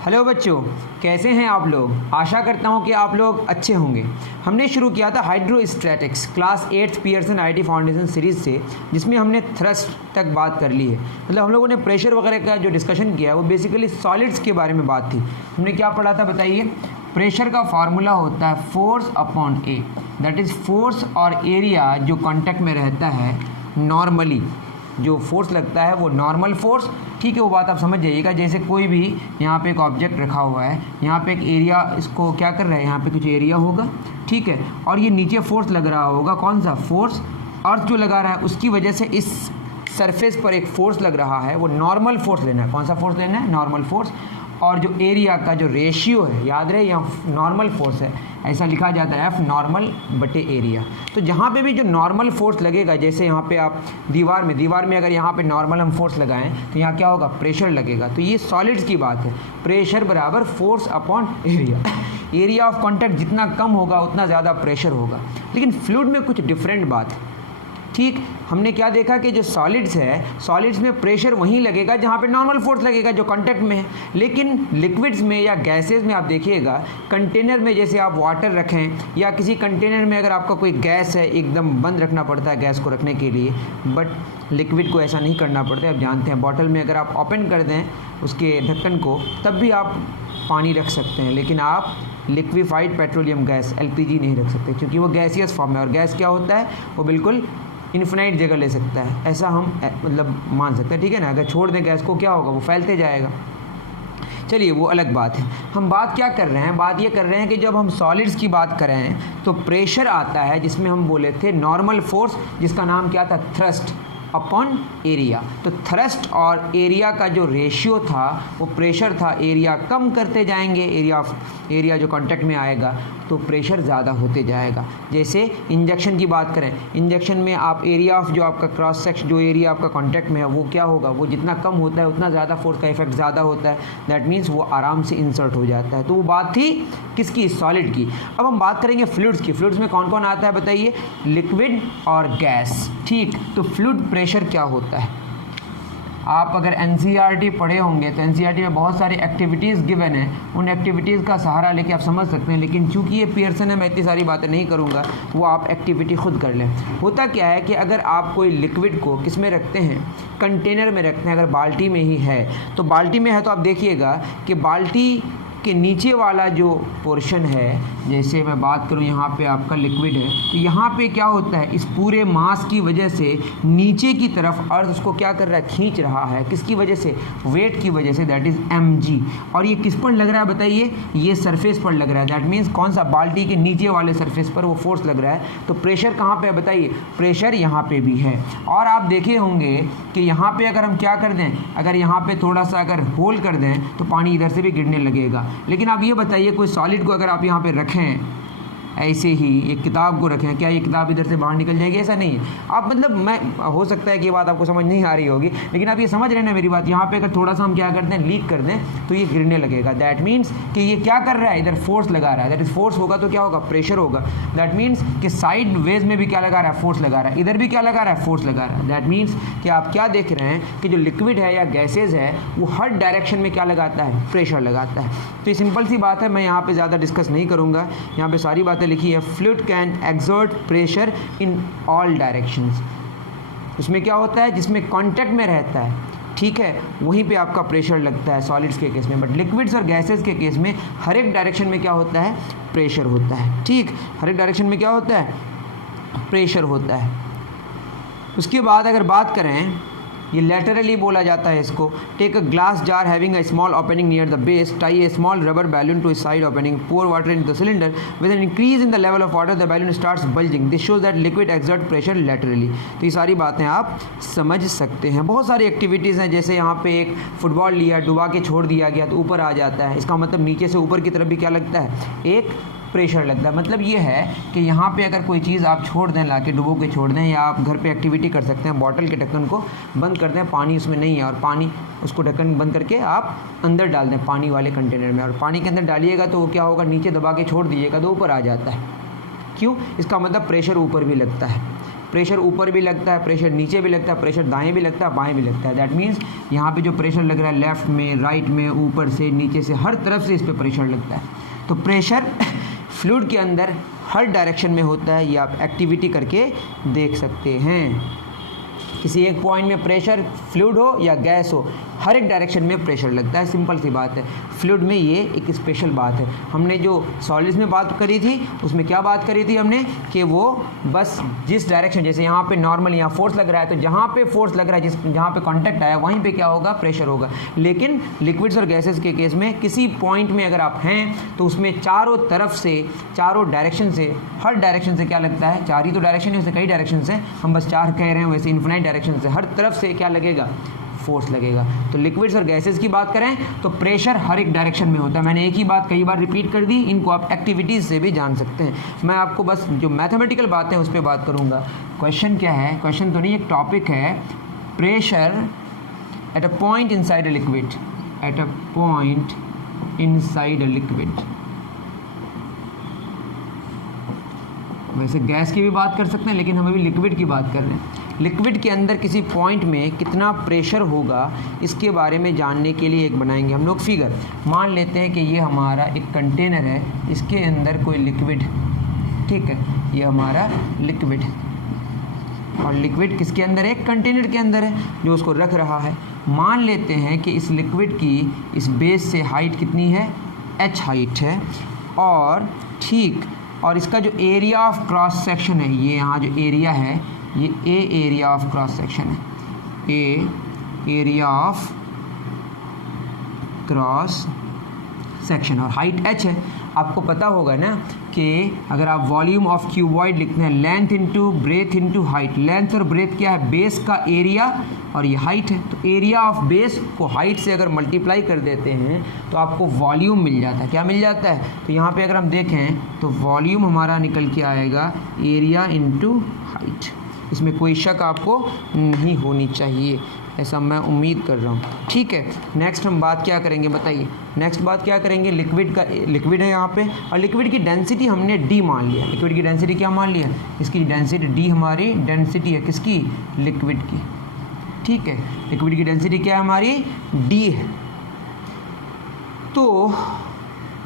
Hello बच्चों, कैसे हैं आप लोग। आशा करता हूं कि आप लोग अच्छे होंगे। हमने शुरू किया था hydrostatics class 8th Pearson IT foundation series से, जिसमें हमने थ्रस्ट तक बात कर ली है। मतलब हम लोगों ने प्रेशर वगैरह का जो डिस्कशन किया वो बेसिकली सॉलिड्स के बारे में बात थी। हमने क्या पढ़ा था बताइए। प्रेशर का फार्मूला होता है force upon A, that is force और एरिया जो कांटेक्ट में रहता है नॉर्मली, जो फोर्स लगता है वो नॉर्मल फोर्स, ठीक है। वो बात आप समझ जाइएगा। जैसे कोई भी यहाँ पे एक ऑब्जेक्ट रखा हुआ है, यहाँ पे एक एरिया इसको क्या कर रहा है, यहाँ पे कुछ एरिया होगा, ठीक है, और ये नीचे फोर्स लग रहा होगा। कौन सा फोर्स? अर्थ जो लगा रहा है उसकी वजह से इस सरफेस पर एक फोर्स लग रहा है, वो नॉर्मल फोर्स लेना है। कौन सा फोर्स लेना है? Normal force. और जो एरिया का जो रेशियो है, याद रहे यहाँ नॉर्मल फोर्स है, ऐसा लिखा जाता है एफ नॉर्मल बटे एरिया। तो जहाँ पे भी जो नॉर्मल फोर्स लगेगा, जैसे यहाँ पे आप दीवार में अगर यहाँ पे नॉर्मल हम फोर्स लगाएं तो यहाँ क्या होगा? प्रेशर लगेगा। तो ये सॉलिड्स की बात है। प्रेशर बराबर force upon area. Area of contact जितना कम होगा उतना ज़्यादा प्रेशर होगा। लेकिन फ्लूइड में कुछ डिफरेंट बात है, ठीक। हमने क्या देखा कि जो सॉलिड्स है, सॉलिड्स में प्रेशर वहीं लगेगा जहाँ पे नॉर्मल फोर्स लगेगा, जो कांटेक्ट में है। लेकिन लिक्विड्स में या गैसेस में आप देखिएगा, कंटेनर में जैसे आप वाटर रखें या किसी कंटेनर में अगर आपका कोई गैस है, एकदम बंद रखना पड़ता है गैस को रखने के लिए, बट लिक्विड को ऐसा नहीं करना पड़ता है। आप जानते हैं बॉटल में अगर आप ओपन कर दें उसके ढक्कन को, तब भी आप पानी रख सकते हैं, लेकिन आप लिक्विफाइड पेट्रोलियम गैस LPG नहीं रख सकते, क्योंकि वो गैसियस फॉर्म है। और गैस क्या होता है? वो बिल्कुल इन्फिनाइट जगह ले सकता है, ऐसा हम मतलब मान सकते हैं, ठीक है ना। अगर छोड़ दें गैस को, क्या होगा? वो फैलते जाएगा। चलिए वो अलग बात है। हम बात क्या कर रहे हैं? बात ये कर रहे हैं कि जब हम सॉलिड्स की बात करें तो प्रेशर आता है, जिसमें हम बोले थे नॉर्मल फोर्स, जिसका नाम क्या था? Thrust upon area. तो थ्रस्ट और एरिया का जो रेशियो था वो प्रेशर था। एरिया कम करते जाएंगे, एरिया जो कांटेक्ट में आएगा तो प्रेशर ज़्यादा होते जाएगा। जैसे इंजेक्शन की बात करें, इंजेक्शन में आप एरिया ऑफ जो आपका क्रॉस सेक्शन, जो एरिया आपका कांटेक्ट में है, वो क्या होगा? वो जितना कम होता है उतना ज़्यादा फोर्स का इफेक्ट ज़्यादा होता है। दैट मीन्स वो आराम से इंसर्ट हो जाता है। तो वो बात थी किसकी? सॉलिड की। अब हम बात करेंगे फ्लूइड्स की। फ्लूइड्स में कौन कौन आता है बताइए? लिक्विड और गैस, ठीक। तो फ्लूइड प्रेशर क्या होता है? आप अगर NCERT पढ़े होंगे तो NCERT में बहुत सारी एक्टिविटीज़ गिवन है, उन एक्टिविटीज़ का सहारा लेके आप समझ सकते हैं। लेकिन चूंकि ये पियर्सन है, मैं इतनी सारी बातें नहीं करूँगा, वो आप एक्टिविटी खुद कर लें। होता क्या है कि अगर आप कोई लिक्विड को किस में रखते हैं? कंटेनर में रखते हैं। अगर बाल्टी में ही है तो बाल्टी में है तो आप देखिएगा कि बाल्टी के नीचे वाला जो पोर्शन है, जैसे मैं बात करूं यहाँ पे आपका लिक्विड है, तो यहाँ पे क्या होता है? इस पूरे मास की वजह से नीचे की तरफ अर्थ उसको क्या कर रहा है? खींच रहा है। किसकी वजह से? वेट की वजह से, दैट इज़ mg। और ये किस पर लग रहा है बताइए? ये सरफेस पर लग रहा है। दैट मीन्स कौन सा? बाल्टी के नीचे वाले सरफेस पर वो फोर्स लग रहा है। तो प्रेशर कहाँ पे है बताइए? प्रेशर यहाँ पे भी है। और आप देखे होंगे कि यहाँ पे अगर हम क्या कर दें, अगर यहाँ पे थोड़ा सा अगर होल कर दें तो पानी इधर से भी गिरने लगेगा। लेकिन आप ये बताइए, कोई सॉलिड को अगर आप यहाँ पे रखें, ऐसे ही एक किताब को रखें, क्या ये किताब इधर से बाहर निकल जाएगी? ऐसा नहीं है। आप मतलब मैं हो सकता है कि ये बात आपको समझ नहीं आ रही होगी, लेकिन आप ये समझ रहे हैं ना मेरी बात। यहाँ पे अगर थोड़ा सा हम क्या करते हैं, लीक कर दें तो ये गिरने लगेगा। दैट मीन्स कि ये क्या कर रहा है? इधर फोर्स लगा रहा है। दैट इज फोर्स होगा तो क्या होगा? प्रेशर होगा। दैट मीन्स कि साइड वेज में भी क्या लगा रहा है? फोर्स लगा रहा है। इधर भी क्या लगा रहा है? फोर्स लगा रहा है। दैट मीन्स कि आप क्या देख रहे हैं कि जो लिक्विड है या गैसेज है वो हर डायरेक्शन में क्या लगाता है? प्रेशर लगाता है। तो ये सिंपल सी बात है, मैं यहाँ पे ज़्यादा डिस्कस नहीं करूँगा। यहाँ पे सारी बातें लिखी है। Fluid can exert pressure in all directions. उसमें क्या होता है? जिसमें कांटेक्ट में रहता है, ठीक है, वहीं पे आपका प्रेशर लगता है सॉलिड्स के केस में। बट लिक्विड्स और गैसेस के केस में हर एक डायरेक्शन में क्या होता है? प्रेशर होता है, ठीक। हर एक डायरेक्शन में क्या होता है? प्रेशर होता है। उसके बाद अगर बात करें, ये लैटरली बोला जाता है इसको। Take a glass jar having a small opening near the base, tie a small rubber balloon to side opening, pour water into the cylinder, with an increase in the level of water the balloon starts bulging, this shows that liquid exert pressure laterally। तो ये सारी बातें आप समझ सकते हैं। बहुत सारी एक्टिविटीज़ हैं, जैसे यहाँ पे एक फुटबॉल लिया, डुबा के छोड़ दिया गया तो ऊपर आ जाता है। इसका मतलब नीचे से ऊपर की तरफ भी क्या लगता है? एक प्रेशर लगता है। मतलब ये है कि यहाँ पे अगर कोई चीज़ आप छोड़ दें, ला के डुबो के छोड़ दें, या आप घर पे एक्टिविटी कर सकते हैं, बॉटल के ढक्कन को बंद कर दें, पानी उसमें नहीं है, और पानी उसको ढक्कन बंद करके आप अंदर डाल दें पानी वाले कंटेनर में, और पानी के अंदर डालिएगा तो वो क्या होगा? नीचे दबा के छोड़ दीजिएगा तो ऊपर आ जाता है। क्यों? इसका मतलब प्रेशर ऊपर भी लगता है। प्रेशर ऊपर भी लगता है, प्रेशर नीचे भी लगता है, प्रेशर दाएं भी लगता है, बाएं भी लगता है। दैट मीन्स यहाँ पे जो प्रेशर लग रहा है लेफ़्ट में, राइट में, ऊपर से, नीचे से, हर तरफ से इस पर प्रेशर लगता है। तो प्रेशर फ्लूइड के अंदर हर डायरेक्शन में होता है, ये आप एक्टिविटी करके देख सकते हैं। किसी एक पॉइंट में प्रेशर फ्लूइड हो या गैस हो, हर एक डायरेक्शन में प्रेशर लगता है, सिंपल सी बात है। फ्लूइड में ये एक स्पेशल बात है। हमने जो सॉलिड्स में बात करी थी उसमें क्या बात करी थी हमने कि वो बस जिस डायरेक्शन, जैसे यहाँ पे नॉर्मल यहाँ फोर्स लग रहा है, तो जहाँ पे फोर्स लग रहा है, जहाँ पे कांटेक्ट आया वहीं पे क्या होगा, प्रेशर होगा। लेकिन लिक्विड्स और गैसेस के केस में किसी पॉइंट में अगर आप हैं तो उसमें चारों तरफ से, चारों डायरेक्शन से, हर डायरेक्शन से क्या लगता है, चार ही तो डायरेक्शन है, वैसे कई डायरेक्शन है, हम बस चार कह रहे हैं, वैसे इन्फिनाइट डायरेक्शन से हर तरफ से क्या लगेगा, फोर्स लगेगा। तो लिक्विड्स और गैसेस की बात करें तो प्रेशर हर एक डायरेक्शन में होता है। मैंने एक ही बात कई बार रिपीट कर दी, इनको आप एक्टिविटीज़ से भी जान सकते हैं। मैं आपको बस जो मैथमेटिकल बातें हैं उस पर बात करूंगा। क्वेश्चन क्या है, क्वेश्चन तो नहीं, एक टॉपिक है, pressure at a point inside a liquid, eight a point inside a liquid. वैसे गैस की भी बात कर सकते हैं, लेकिन हम अभी लिक्विड की बात कर रहे हैं। लिक्विड के अंदर किसी पॉइंट में कितना प्रेशर होगा, इसके बारे में जानने के लिए एक बनाएंगे हम लोग फिगर। मान लेते हैं कि ये हमारा एक कंटेनर है, इसके अंदर कोई लिक्विड, ठीक है, ये हमारा लिक्विड, और लिक्विड किसके अंदर है, एक कंटेनर के अंदर है जो उसको रख रहा है। मान लेते हैं कि इस लिक्विड की इस बेस से हाइट कितनी है, h हाइट है, और ठीक, और इसका जो एरिया ऑफ क्रॉस सेक्शन है, ये यहाँ जो एरिया है, ये ए एरिया ऑफ क्रॉस सेक्शन है, ए एरिया ऑफ क्रॉस सेक्शन, और हाइट h है। आपको पता होगा ना कि अगर आप वॉल्यूम ऑफ क्यूबॉइड लिखते हैं, length into breadth into height, length और ब्रेथ क्या है, बेस का एरिया और ये हाइट है। तो एरिया ऑफ बेस को हाइट से अगर मल्टीप्लाई कर देते हैं तो आपको वॉल्यूम मिल जाता है। क्या मिल जाता है, तो यहाँ पे अगर हम देखें तो वॉल्यूम हमारा निकल के आएगा एरिया इनटू हाइट। इसमें कोई शक आपको नहीं होनी चाहिए, ऐसा मैं उम्मीद कर रहा हूँ, ठीक है। नेक्स्ट हम बात क्या करेंगे, बताइए नेक्स्ट बात क्या करेंगे, लिक्विड का, लिक्विड है यहाँ पे, और लिक्विड की डेंसिटी हमने डी मान लिया। लिक्विड की डेंसिटी क्या मान लिया, इसकी डेंसिटी डी हमारी डेंसिटी है, किसकी, लिक्विड की, ठीक है। लिक्विड की डेंसिटी क्या है हमारी, डी है। तो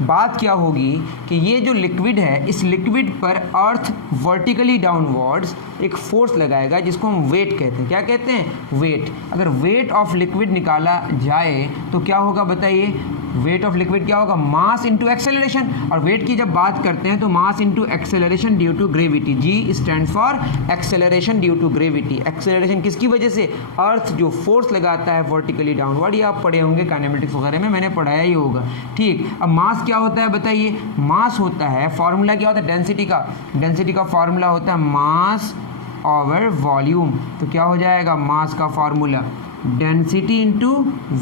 बात क्या होगी कि ये जो लिक्विड है, इस लिक्विड पर अर्थ वर्टिकली डाउनवर्ड्स एक फोर्स लगाएगा जिसको हम वेट कहते हैं। क्या कहते हैं, वेट। अगर वेट ऑफ लिक्विड निकाला जाए तो क्या होगा बताइए, वेट ऑफ लिक्विड क्या होगा, मास इनटू एक्सेलरेशन। और वेट की जब बात करते हैं तो mass into acceleration due to gravity, g stand for acceleration due to gravity. Acceleration किसकी वजह से, अर्थ जो फोर्स लगाता है वर्टिकली डाउनवर्ड, ये आप पढ़े होंगे काइनेमेटिक्स वगैरह में, मैंने पढ़ाया ही होगा, ठीक। अब मास क्या होता है बताइए, मास होता है, फॉर्मूला क्या होता है डेंसिटी का, डेंसिटी का फॉर्मूला होता है मास ओवर वॉल्यूम। तो क्या हो जाएगा, मास का फॉर्मूला डेंसिटी इनटू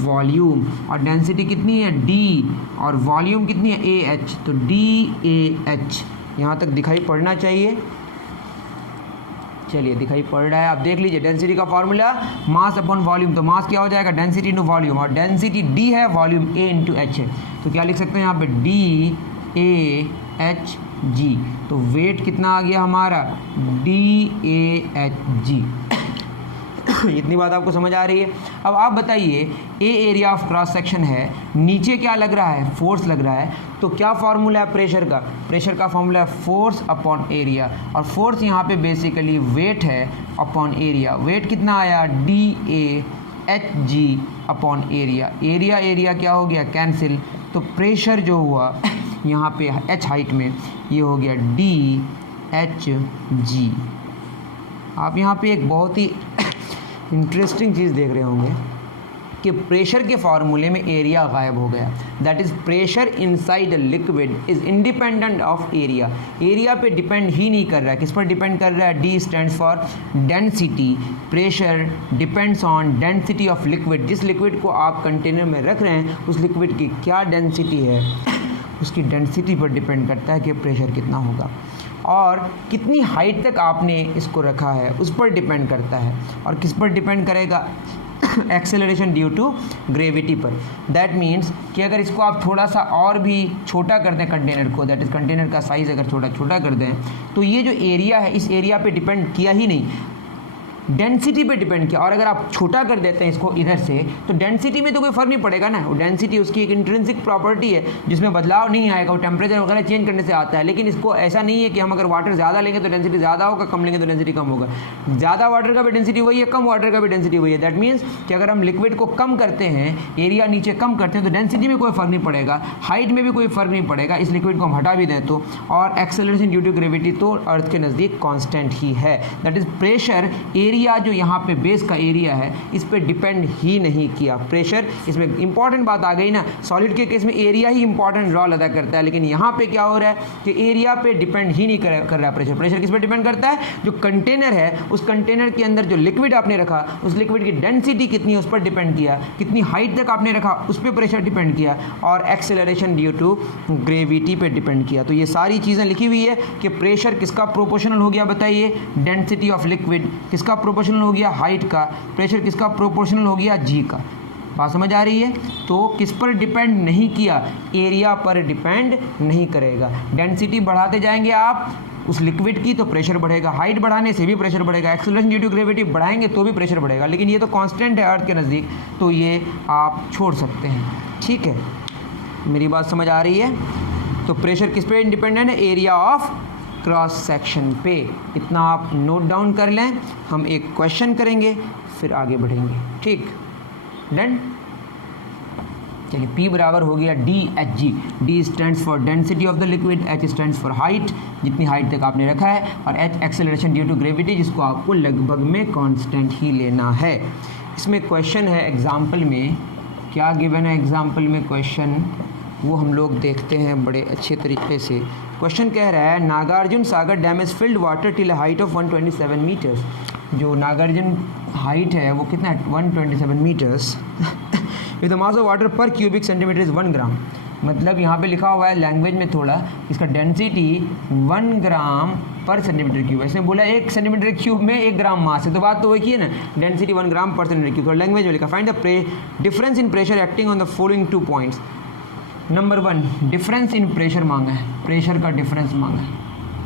वॉल्यूम, और डेंसिटी कितनी है, डी, और वॉल्यूम कितनी है, ए एच। तो डी ए एच, यहाँ तक दिखाई पड़ना चाहिए, चलिए दिखाई पड़ रहा है, आप देख लीजिए। डेंसिटी का फॉर्मूला मास अपॉन वॉल्यूम, तो मास क्या हो जाएगा, डेंसिटी इनटू वॉल्यूम, और डेंसिटी डी है, वॉल्यूम ए इनटू एच है। तो क्या लिख सकते हैं यहाँ पे, डी ए एच जी। तो वेट कितना आ गया हमारा, डी ए एच जी। इतनी बात आपको समझ आ रही है। अब आप बताइए, ए एरिया ऑफ क्रॉस सेक्शन है, नीचे क्या लग रहा है, फोर्स लग रहा है, तो क्या फॉर्मूला है प्रेशर का, प्रेशर का फॉर्मूला है फोर्स अपॉन एरिया, और फोर्स यहाँ पे बेसिकली वेट है अपॉन एरिया। वेट कितना आया, D A H G upon area. Area area क्या हो गया, कैंसिल। तो प्रेशर जो हुआ यहाँ पे एच हाइट में, ये हो गया डी एच जी। आप यहाँ पे एक बहुत ही इंटरेस्टिंग चीज़ देख रहे होंगे कि प्रेशर के फार्मूले में एरिया गायब हो गया। That is pressure inside a liquid is independent of area. Area पे डिपेंड ही नहीं कर रहा है, किस पर डिपेंड कर रहा है, D stands for density. Pressure depends on density of liquid. जिस लिक्विड को आप कंटेनर में रख रहे हैं उस लिक्विड की क्या डेंसिटी है, उसकी डेंसिटी पर डिपेंड करता है कि प्रेशर कितना होगा, और कितनी हाइट तक आपने इसको रखा है उस पर डिपेंड करता है। और किस पर डिपेंड करेगा, एक्सेलरेशन ड्यू टू ग्रेविटी पर। दैट मीन्स कि अगर इसको आप थोड़ा सा और भी छोटा कर दें कंटेनर को, दैट इज़ कंटेनर का साइज़ अगर छोटा कर दें, तो ये जो एरिया है इस एरिया पे डिपेंड किया ही नहीं, डेंसिटी पे डिपेंड किया। और अगर आप छोटा कर देते हैं इसको इधर से, तो डेंसिटी में तो कोई फ़र्क नहीं पड़ेगा ना। वो डेंसिटी उसकी एक इंट्रिंसिक प्रॉपर्टी है जिसमें बदलाव नहीं आएगा, वो टेम्परेचर वगैरह चेंज करने से आता है। लेकिन इसको ऐसा नहीं है कि हम अगर वाटर ज़्यादा लेंगे तो डेंसिटी ज़्यादा होगा, कम लेंगे तो डेंसिटी कम होगा। ज़्यादा वाटर का भी डेंसिटी वही है, कम वाटर का भी डेंसिटी वही है। दैट मीन्स कि अगर हम लिक्विड को कम करते हैं, एरिया नीचे कम करते हैं, तो डेंसिटी में कोई फ़र्क नहीं पड़ेगा, हाइट में भी कोई फ़र्क नहीं पड़ेगा। इस लिक्विड को हम हटा भी दें तो, और एक्सेलरेशन ड्यू टू ग्रेविटी तो अर्थ के नज़दीक कॉन्स्टेंट ही है। दैट इज़ प्रेशर एरिया जो यहाँ पे बेस का एरिया है इस पे डिपेंड ही नहीं किया। प्रेशर, इसमें इंपॉर्टेंट बात आ गई ना, सॉलिड के केस में एरिया ही इंपॉर्टेंट रोल अदा करता है, लेकिन यहाँ पे क्या हो रहा है कि एरिया पे डिपेंड ही नहीं कर रहा प्रेशर। प्रेशर किस पे डिपेंड करता है? जो कंटेनर है, उस कंटेनर के अंदर जो लिक्विड आपने रखा, उस लिक्विड की डेंसिटी कितनी है उस पर डिपेंड किया, कितनी हाइट तक आपने रखा उस पर प्रेशर डिपेंड किया, और एक्सेलरेशन ड्यू टू ग्रेविटी पे डिपेंड किया। तो ये सारी चीज़ें लिखी हुई है कि प्रेशर किसका प्रोपोर्शनल हो गया, बताइए, डेंसिटी ऑफ लिक्विड किसका प्रोपोर्शनल हो गया, हाइट का। प्रेशर किसका प्रोपोर्शनल हो गया, जी का। बात समझ आ रही है? तो किस पर डिपेंड नहीं किया, एरिया पर डिपेंड नहीं करेगा। डेंसिटी बढ़ाते जाएंगे आप उस लिक्विड की तो प्रेशर बढ़ेगा, हाइट बढ़ाने से भी प्रेशर बढ़ेगा, एक्सेलरेशन ड्यू टू ग्रेविटी बढ़ाएंगे तो भी प्रेशर बढ़ेगा। लेकिन ये तो कांस्टेंट है अर्थ के नज़दीक, तो ये आप छोड़ सकते हैं। ठीक है, मेरी बात समझ आ रही है? तो प्रेशर किस पे इंडिपेंडेंट है, एरिया ऑफ क्रॉस सेक्शन पे। इतना आप नोट डाउन कर लें, हम एक क्वेश्चन करेंगे फिर आगे बढ़ेंगे। ठीक, डन। चलिए, P बराबर हो गया DHG। D stands for density of the liquid, H stands for height, जितनी हाइट तक आपने रखा है, और H acceleration due to gravity, जिसको आपको लगभग में कांस्टेंट ही लेना है। इसमें क्वेश्चन है एग्जाम्पल में, क्या गिवन है एग्जाम्पल में क्वेश्चन, वो हम लोग देखते हैं बड़े अच्छे तरीके से। क्वेश्चन कह रहा है, Nagarjuna Sagar dam is filled water till a height of 127 metres. जो नागार्जुन हाइट है वो कितना है, 127 metres. With the mass of water per cubic centimetre is 1 gram. मतलब यहाँ पे लिखा हुआ है लैंग्वेज में थोड़ा, इसका डेंसिटी 1 ग्राम पर सेंटीमीटर क्यूब है। इसने बोला 1 सेंटीमीटर क्यूब में 1 ग्राम मास है, तो बात तो वही की है ना, डेंसिटी 1 ग्राम पर सेंटीमीटर क्यूब। और लैंग्वेज में लिखा, find the difference in pressure acting on the following 2 points. Number 1, difference in pressure मांगा है, प्रेशर का डिफरेंस मांगा है।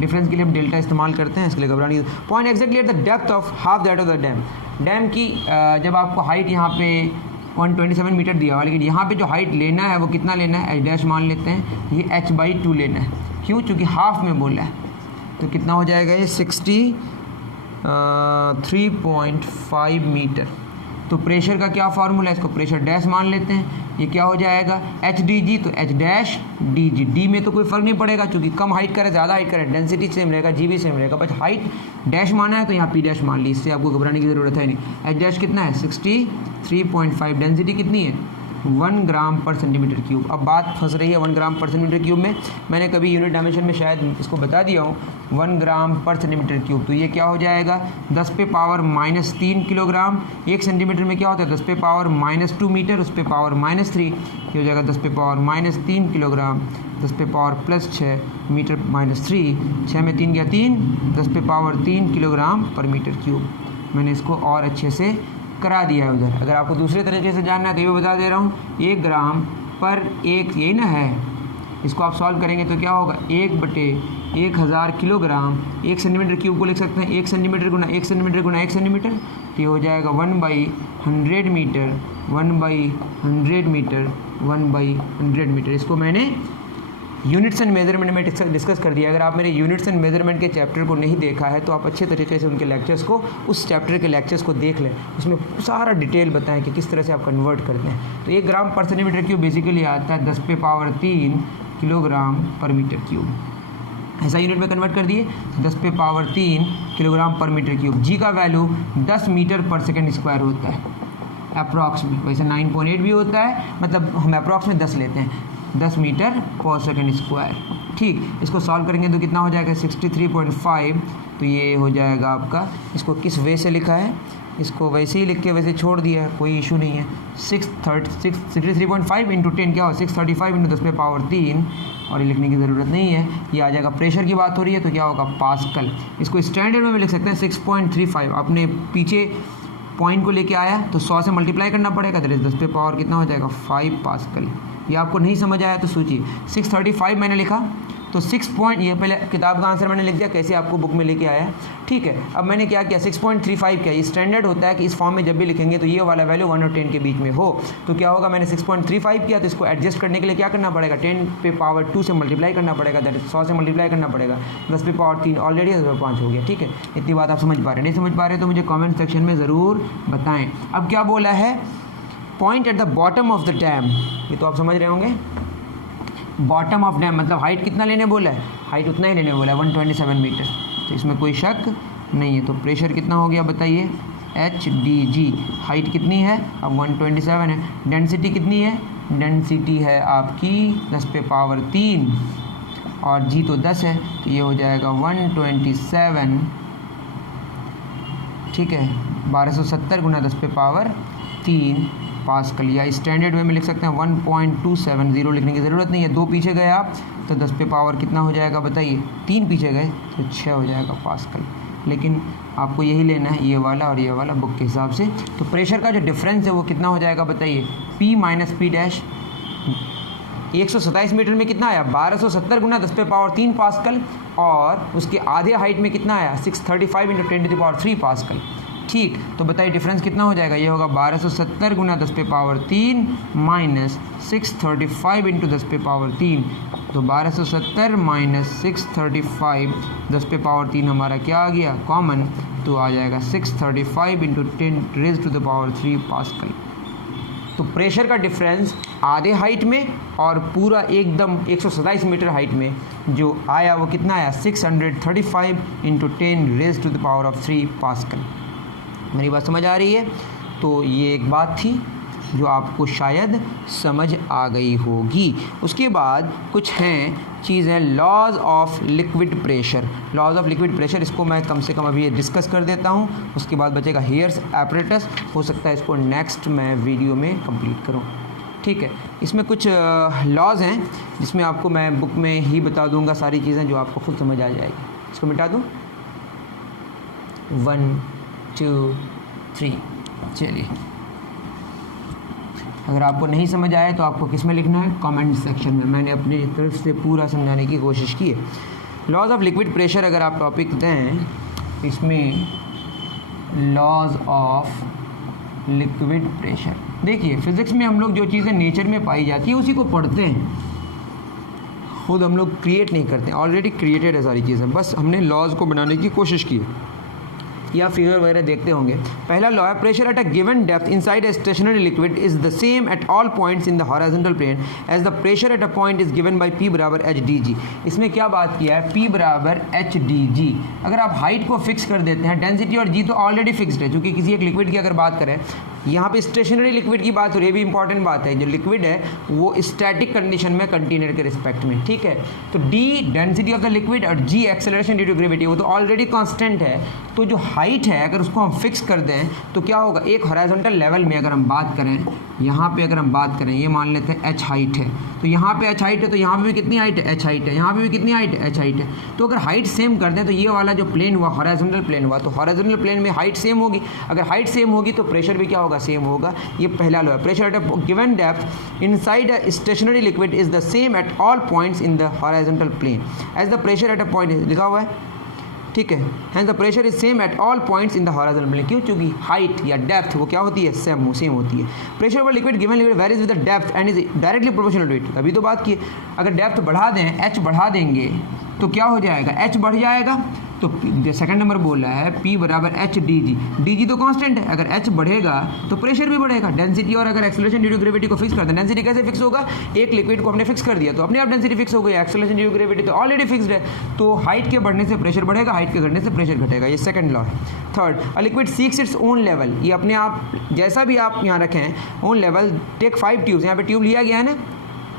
डिफरेंस के लिए हम डेल्टा इस्तेमाल करते हैं, इसके लिए घबराने की। Point exactly at the depth of half that of the dam. Dam की जब आपको हाइट यहाँ पे 127 मीटर दिया हुआ, लेकिन यहाँ पे जो हाइट लेना है वो कितना लेना है, H' मान लेते हैं, ये H/2 लेना है। क्यों? चूँकि हाफ में बोला है, तो कितना हो जाएगा ये 63.5 मीटर। तो प्रेशर का क्या फार्मूला है, इसको प्रेशर डैश मान लेते हैं, ये क्या हो जाएगा HDG, तो H'(DG). डी में तो कोई फ़र्क नहीं पड़ेगा क्योंकि कम हाइट करे ज़्यादा हाइट करे डेंसिटी सेम रहेगा, जी भी सेम रहेगा, बस हाइट डैश माना है तो यहाँ P' मान ली, इससे आपको घबराने की ज़रूरत है नहीं। H' कितना है 63.5, डेंसिटी कितनी है 1 ग्राम पर सेंटीमीटर क्यूब। अब बात फंस रही है 1 ग्राम पर सेंटीमीटर क्यूब में, मैंने कभी यूनिट डायमेंशन में शायद इसको बता दिया हूँ, 1 ग्राम पर सेंटीमीटर क्यूब। तो ये क्या हो जाएगा 10 पे पावर -3 किलोग्राम। 1 सेंटीमीटर में क्या होता है 10 पे पावर -2 मीटर, उस पे पावर -3, ये हो जाएगा 10 पे पावर -3 किलोग्राम, 10 पे पावर +6 मीटर -3, 6 में 3 गया 3, 10 पे पावर 3 किलोग्राम पर मीटर क्यूब। मैंने इसको और अच्छे से करा दिया है उधर। अगर आपको दूसरे तरीके से जानना है तो ये बता दे रहा हूँ, 1 ग्राम पर 1, यही ना है, इसको आप सॉल्व करेंगे तो क्या होगा 1/1000 किलोग्राम। 1 सेंटीमीटर क्यूब को लिख सकते हैं 1 सेंटीमीटर गुना 1 सेंटीमीटर गुना 1 सेंटीमीटर, तो ये हो जाएगा 1/100 मीटर, 1/100 मीटर, 1/100 मीटर। इसको मैंने यूनिट्स एंड मेजरमेंट में डिस्कस कर दिया। अगर आप मेरे यूनिट्स एंड मेजरमेंट के चैप्टर को नहीं देखा है तो आप अच्छे तरीके से उनके लेक्चर्स को, उस चैप्टर के लेक्चर्स को देख लें, उसमें सारा डिटेल बताएं कि किस तरह से आप कन्वर्ट करते हैं। तो 1 ग्राम पर सेंटीमीटर क्यूब बेसिकली आता है 10 पे पावर 3 किलोग्राम पर मीटर क्यूब। ऐसा यूनिट में कन्वर्ट कर दिए, 10 पे पावर 3 किलोग्राम पर मीटर क्यूब। जी का वैल्यू 10 मीटर पर सेकेंड स्क्वायर होता है अप्रॉक्स में, वैसे 9.8 भी होता है, मतलब हम अप्रॉक्स में 10 लेते हैं, 10 मीटर पर सेकेंड स्क्वायर। ठीक, इसको सॉल्व करेंगे तो कितना हो जाएगा 63.5, तो ये हो जाएगा आपका, इसको किस वे से लिखा है, इसको वैसे ही लिख के वैसे छोड़ दिया है, कोई इशू नहीं है। 63.5 इंटू 10 क्या हो 635 इंटू 10 पे पावर 3, और ये लिखने की ज़रूरत नहीं है, ये आ जाएगा। प्रेशर की बात हो रही है तो क्या होगा पास्कल। इसको स्टैंडर्ड में भी लिख सकते हैं 6.35, आपने पीछे पॉइंट को लेके आया तो 100 से मल्टीप्लाई करना पड़ेगा, दैट इज 10 पे पावर कितना हो जाएगा 5 पास्कल। ये आपको नहीं समझ आया तो सोचिए 635 मैंने लिखा तो 6 पॉइंट, ये पहले किताब का आंसर मैंने लिख दिया कैसे आपको बुक में लेके आया, ठीक है। अब मैंने क्या किया 6.35 किया, ये स्टैंडर्ड होता है कि इस फॉर्म में जब भी लिखेंगे तो ये वाला वैल्यू 1 और 10 के बीच में हो, तो क्या होगा मैंने 6.35 किया तो इसको एडजस्ट करने के लिए क्या करना पड़ेगा 10 पे पावर 2 से मल्टीप्लाई करना पड़ेगा, दैट इज 100 से मल्टीप्लाई करना पड़ेगा, 10 पे पावर 3 ऑलरेडी 10 पे 5 हो गया, ठीक है। इतनी बात आप समझ पा रहे हैं, नहीं समझ पा रहे तो मुझे कॉमेंट सेक्शन में ज़रूर बताएँ। अब क्या बोला है point at the bottom of the dam, ये तो आप समझ रहे होंगे, बॉटम ऑफ डैम मतलब हाइट कितना लेने बोला है, हाइट उतना ही लेने बोला है 127 मीटर, तो इसमें कोई शक नहीं है। तो प्रेशर कितना हो गया बताइए HDG, हाइट कितनी है अब 127 है, डेंसिटी कितनी है, डेंसिटी है आपकी 10 पे पावर 3 और G तो 10 है तो ये हो जाएगा 127, ठीक है, 1270 गुना 10 पे पावर 3 पास्कल, या स्टैंडर्ड वे में लिख सकते हैं 1.270, लिखने की ज़रूरत नहीं है, 2 पीछे गए आप तो 10 पे पावर कितना हो जाएगा बताइए, 3 पीछे गए तो 6 हो जाएगा पास्कल। लेकिन आपको यही लेना है ये वाला और ये वाला बुक के हिसाब से। तो प्रेशर का जो डिफरेंस है वो कितना हो जाएगा बताइए, P minus P dash, 127 metre में कितना आया 1270 गुना 10 पे पावर 3 पास्कल, और उसके आधे हाइट में कितना आया 635 into 10 to the power 3 pascal, ठीक। तो बताइए डिफरेंस कितना हो जाएगा, ये होगा 1270 गुना 10 पे पावर 3 माइनस 635 इंटू 10 पे पावर 3, तो 1270 माइनस 635 10 पे पावर 3 हमारा क्या आ गया कॉमन, तो आ जाएगा 635 into 10 raise to the power 3 pascal. तो प्रेशर का डिफरेंस आधे हाइट में और पूरा एकदम 127 मीटर हाइट में जो आया वो कितना आया 635 into 10 raise to the power of 3 pascal. मेरी बात समझ आ रही है? तो ये एक बात थी जो आपको शायद समझ आ गई होगी। उसके बाद कुछ हैं चीज़ है laws of liquid pressure. Laws of liquid pressure इसको मैं कम से कम अभी डिस्कस कर देता हूँ, उसके बाद बचेगा हेयर्स एपरेटस, हो सकता है इसको नेक्स्ट मैं वीडियो में कंप्लीट करूँ, ठीक है। इसमें कुछ लॉज हैं जिसमें आपको मैं बुक में ही बता दूँगा सारी चीज़ें जो आपको खुद समझ आ जाएगी। इसको मिटा दूँ 1 2 3, चलिए। अगर आपको नहीं समझ आए तो आपको किस में लिखना है, कमेंट सेक्शन में। मैंने अपनी तरफ से पूरा समझाने की कोशिश की है। लॉज ऑफ लिक्विड प्रेशर अगर आप टॉपिक दें, इसमें लॉज ऑफ लिक्विड प्रेशर, देखिए फिज़िक्स में हम लोग जो चीज़ें नेचर में पाई जाती है उसी को पढ़ते हैं, खुद हम लोग क्रिएट नहीं करते, ऑलरेडी क्रिएटेड है सारी चीज़ें, बस हमने लॉज को बनाने की कोशिश की है। या फिगर वगैरह देखते होंगे। पहला लॉ है pressure at a given depth inside a stationary liquid is the same at all points in the horizontal plane as the pressure at a point is given by P बराबर HDG। इसमें क्या बात किया है, P बराबर HDG। अगर आप height को फिक्स कर देते हैं, डेंसिटी और G तो ऑलरेडी फिक्स्ड है, क्योंकि किसी एक लिक्विड की अगर बात करें, यहाँ पे स्टेशनरी लिक्विड की बात हो रही है, भी इंपॉर्टेंट बात है, जो लिक्विड है वो स्टैटिक कंडीशन में कंटेनर के रिस्पेक्ट में, ठीक है। तो D density of the liquid और G acceleration due to gravity, वो तो ऑलरेडी कांस्टेंट है। तो जो हाइट है अगर उसको हम फिक्स कर दें तो क्या होगा, एक हॉरिजॉन्टल लेवल में अगर हम बात करें, यहाँ पे अगर हम बात करें, ये मान लेते हैं H हाइट है, तो यहाँ पे H हाइट है, तो यहाँ पे भी कितनी हाइट है, H हाइट है, यहाँ पे भी कितनी हाइट है, H हाइट है। तो अगर हाइट सेम कर दें तो ये वाला जो प्लेन हुआ हॉरिजॉन्टल प्लेन हुआ, तो हॉरिजॉन्टल प्लेन में हाइट सेम होगी, अगर हाइट सेम होगी तो प्रेशर भी क्या होगा, सेम होगा। ये पहला लॉ है। Pressure at a given depth inside a stationary liquid is the same at all points in the horizontal plane as the pressure at a point, लिखा हुआ है, ठीक है। Hence the pressure is same at all points in the horizontal plane, क्यों, क्योंकि height या depth वो क्या होती है, सेम होती है। Pressure of liquid given liquid varies with the depth and is directly proportional to it. तभी तो बात की, अगर डेप्थ बढ़ा दें, H बढ़ा देंगे तो क्या हो जाएगा, H बढ़ जाएगा। तो सेकंड नंबर बोल रहा है P बराबर HDG, DG तो कांस्टेंट है, अगर H बढ़ेगा तो प्रेशर भी बढ़ेगा। डेंसिटी और अगर एक्सेलरेशन ड्यू टू ग्रेविटी को फिक्स कर दें, डेंसिटी कैसे फिक्स होगा, एक लिक्विड को हमने फिक्स कर दिया तो अपने आप डेंसिटी फिक्स हो गई, एक्सेलरेशन ड्यू टू ग्रेविटी तो ऑलरेडी फिक्स्ड है, तो हाइट के बढ़ने से प्रेशर बढ़ेगा, हाइट के घटने से प्रेशर घटेगा। ये सेकंड लॉ है। Third, a liquid seeks its own level, ये अपने आप जैसा भी आप यहाँ रखें ओन लेवल, टेक 5 ट्यूब्स, यहाँ पे ट्यूब लिया गया है ना,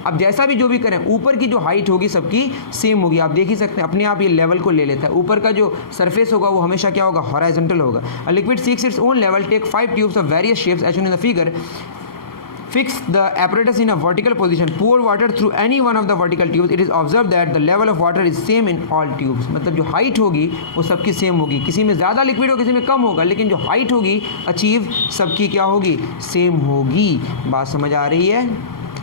अब जैसा भी जो भी करें ऊपर की जो हाइट होगी सबकी सेम होगी, आप देख ही सकते हैं, अपने आप ये लेवल को ले लेता है। ऊपर का जो सरफेस होगा वो हमेशा क्या होगा, हॉरिजॉन्टल होगा। A liquid seeks its own level, take 5 tubes of various shapes as shown in the figure fix the apparatus in a vertical position, pour water through any one of the vertical tubes, it is observed that the level of water is same in all tubes. मतलब जो height होगी वो सबकी same होगी, किसी में ज़्यादा liquid हो किसी में कम होगा, लेकिन जो हाइट होगी अचीव सबकी क्या होगी, सेम होगी। बात समझ आ रही है?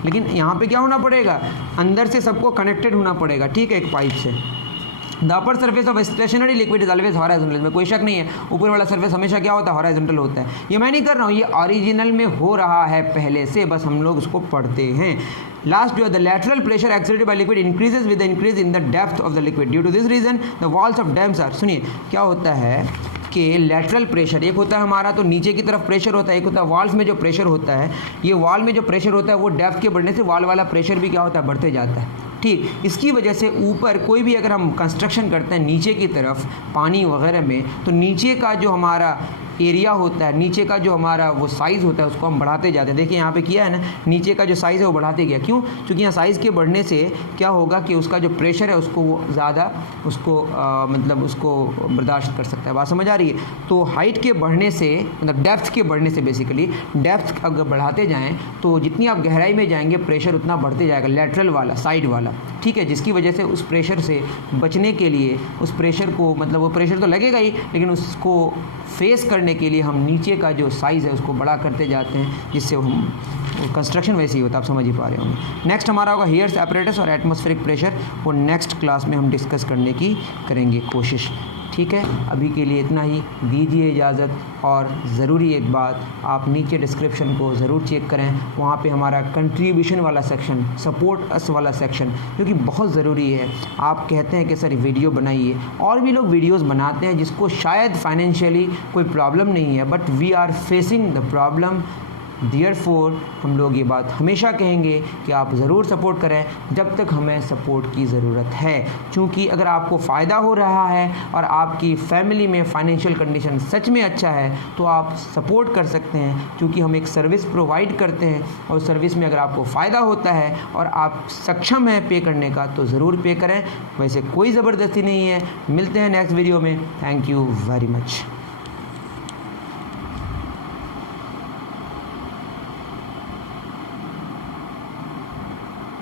लेकिन यहाँ पे क्या होना पड़ेगा, अंदर से सबको कनेक्टेड होना पड़ेगा, ठीक है, एक पाइप से। The upper surface of stationary liquid is always horizontal, में कोई शक नहीं है, ऊपर वाला सर्फेस हमेशा क्या होता है, हॉराइजॉन्टल होता है। ये मैं नहीं कर रहा हूँ, ये ओरिजिनल में हो रहा है पहले से, बस हम लोग उसको पढ़ते हैं। लास्ट जो है, the lateral pressure exerted by liquid increases with the increase in the depth of the liquid, due to this reason the walls of dams are, सुनिए क्या होता है कि लैटरल प्रेशर एक होता है हमारा, तो नीचे की तरफ प्रेशर होता है, एक होता है वॉल्स में जो प्रेशर होता है, ये वॉल में जो प्रेशर होता है वो डेप्थ के बढ़ने से वॉल वाला प्रेशर भी क्या होता है, बढ़ते जाता है, ठीक। इसकी वजह से ऊपर कोई भी अगर हम कंस्ट्रक्शन करते हैं नीचे की तरफ पानी वगैरह में, तो नीचे का जो हमारा एरिया होता है, नीचे का जो हमारा वो साइज़ होता है उसको हम बढ़ाते जाते हैं। देखिए यहाँ पे किया है ना, नीचे का जो साइज़ है वो बढ़ाते गया, क्यों? क्योंकि यहाँ साइज़ के बढ़ने से क्या होगा कि उसका जो प्रेशर है उसको वो ज़्यादा उसको मतलब उसको बर्दाश्त कर सकता है। बात समझ आ रही है? तो हाइट के बढ़ने से मतलब डेप्थ के बढ़ने से, बेसिकली डेप्थ अगर बढ़ाते जाएँ तो जितनी आप गहराई में जाएंगे प्रेशर उतना बढ़ते जाएगा, लेटरल वाला, साइड वाला, ठीक है। जिसकी वजह से उस प्रेशर से बचने के लिए, उस प्रेशर को मतलब वो प्रेशर तो लगेगा ही, लेकिन उसको फेस करने के लिए हम नीचे का जो साइज़ है उसको बड़ा करते जाते हैं, जिससे हम कंस्ट्रक्शन वैसे ही होता है, आप समझ ही पा रहे होंगे। नेक्स्ट हमारा होगा हियर्स एपरेटस और एटमॉस्फेरिक प्रेशर, वो नेक्स्ट क्लास में हम डिस्कस करने की करेंगे कोशिश, ठीक है। अभी के लिए इतना ही, दीजिए इजाज़त। और ज़रूरी एक बात, आप नीचे डिस्क्रिप्शन को ज़रूर चेक करें, वहाँ पे हमारा कंट्रीब्यूशन वाला सेक्शन, सपोर्ट अस वाला सेक्शन, जो कि बहुत ज़रूरी है। आप कहते हैं कि सर वीडियो बनाइए, और भी लोग वीडियोस बनाते हैं जिसको शायद फाइनेंशियली कोई प्रॉब्लम नहीं है, but we are facing the problem. Therefore हम लोग ये बात हमेशा कहेंगे कि आप ज़रूर सपोर्ट करें जब तक हमें सपोर्ट की ज़रूरत है, क्योंकि अगर आपको फ़ायदा हो रहा है और आपकी फैमिली में फाइनेंशियल कंडीशन सच में अच्छा है तो आप सपोर्ट कर सकते हैं, क्योंकि हम एक सर्विस प्रोवाइड करते हैं और सर्विस में अगर आपको फ़ायदा होता है और आप सक्षम हैं पे करने का तो ज़रूर पे करें। वैसे कोई ज़बरदस्ती नहीं है। मिलते हैं नेक्स्ट वीडियो में। Thank you very much.